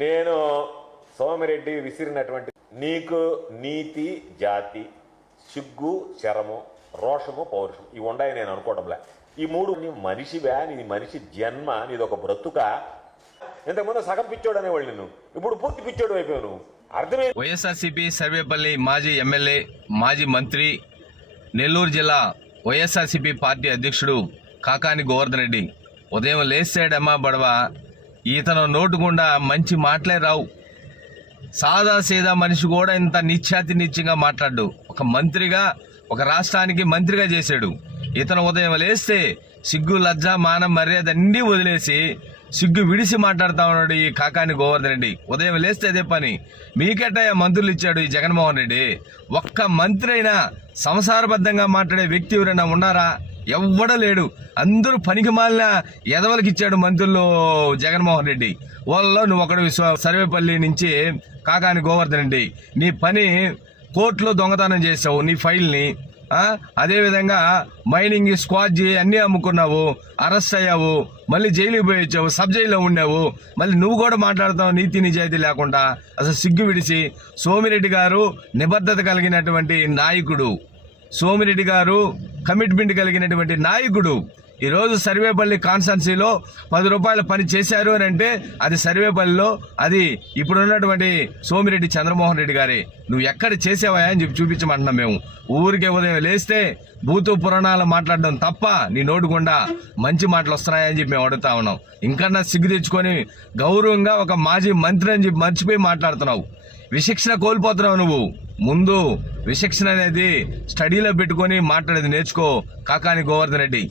నేను సోమిరెడ్డి విసిరినటువంటి నీకు నీతి జాతి సిగ్గు శరము రోషము పౌరుషం ఇవి ఉండాయి నేను అనుకోవడంలే. ఈ మూడు నీ మనిషివా, నీ మనిషి జన్మ, నీది ఒక బ్రతుక. ఇంతకుముందు సగం పిచ్చోడు అనేవాళ్ళు నిన్ను, ఇప్పుడు పూర్తి పిచ్చోడు అయిపోయావు నువ్వు. అర్థమైంది. వైఎస్ఆర్సీపీ సర్వేపల్లి మాజీ ఎమ్మెల్యే మాజీ మంత్రి నెల్లూరు జిల్లా వైఎస్ఆర్సీపీ పార్టీ అధ్యక్షుడు కాకాని గోవర్ధన్ రెడ్డి ఉదయం లేచాడమ్మా బడవ. ఇతను నోటు గుండా మంచి మాటలే రావు. సాదా సీదా మనిషి కూడా ఇంత నిత్యంగా మాట్లాడు. ఒక మంత్రిగా, ఒక రాష్ట్రానికి మంత్రిగా చేశాడు. ఇతను ఉదయం లేస్తే సిగ్గు లజ్జ మానం మర్యాద అన్నీ వదిలేసి సిగ్గు విడిసి మాట్లాడుతా ఉన్నాడు ఈ కాకాని గోవర్ధన్ రెడ్డి. ఉదయం లేస్తే అదే పని. మీకెట్టా మంత్రులు ఇచ్చాడు ఈ జగన్మోహన్ రెడ్డి? ఒక్క మంత్రి అయినా సంసారబద్ధంగా మాట్లాడే వ్యక్తి ఎవరైనా ఉన్నారా? ఎవ్వడ లేడు. అందరూ పనికి మాలిన ఎదవలకి ఇచ్చాడు మంత్రులు జగన్మోహన్ రెడ్డి. వాళ్ళలో నువ్వు ఒకటి సర్వేపల్లి నుంచి కాకాని గోవర్ధన్ రెడ్డి నీ పని కోర్టులో దొంగతనం చేసావు నీ ఫైల్ని. అదేవిధంగా మైనింగ్ స్క్వాడ్ అన్నీ అమ్ముకున్నావు, అరెస్ట్ అయ్యావు, మళ్ళీ జైలుకి పోయి వచ్చావు, సబ్ జైల్లో ఉన్నావు. మళ్ళీ నువ్వు కూడా మాట్లాడుతావు నీతి నిజాయితీ లేకుండా. అసలు సిగ్గు విడిసి సోమిరెడ్డి గారు నిబద్ధత కలిగినటువంటి నాయకుడు, సోమిరెడ్డి గారు కమిట్మెంట్ కలిగినటువంటి నాయకుడు. ఈరోజు సర్వేపల్లి కాన్స్టెన్సీలో 10 రూపాయల పని చేశారు అని అంటే అది సర్వేపల్లిలో, అది ఇప్పుడున్నటువంటి సోమిరెడ్డి చంద్రమోహన్ రెడ్డి గారే. నువ్వు ఎక్కడ చేసావా అని చెప్పి చూపించమంటున్నాం మేము. ఊరికే ఉదయం లేస్తే భూతు పురాణాలు మాట్లాడడం తప్ప నీ నోటు గుండా మంచి మాటలు వస్తున్నాయని చెప్పి మేము అడుగుతా ఉన్నాం. ఇంకన్నా సిగ్గు తెచ్చుకొని గౌరవంగా ఒక మాజీ మంత్రి అని చెప్పి మర్చిపోయి మాట్లాడుతున్నావు. విశిక్షణ కోల్పోతున్నావు నువ్వు. ముందు విశిక్షణ అనేది స్టడీలో పెట్టుకొని మాట్లాడేది నేర్చుకో కాకాని గోవర్ధన్ రెడ్డి.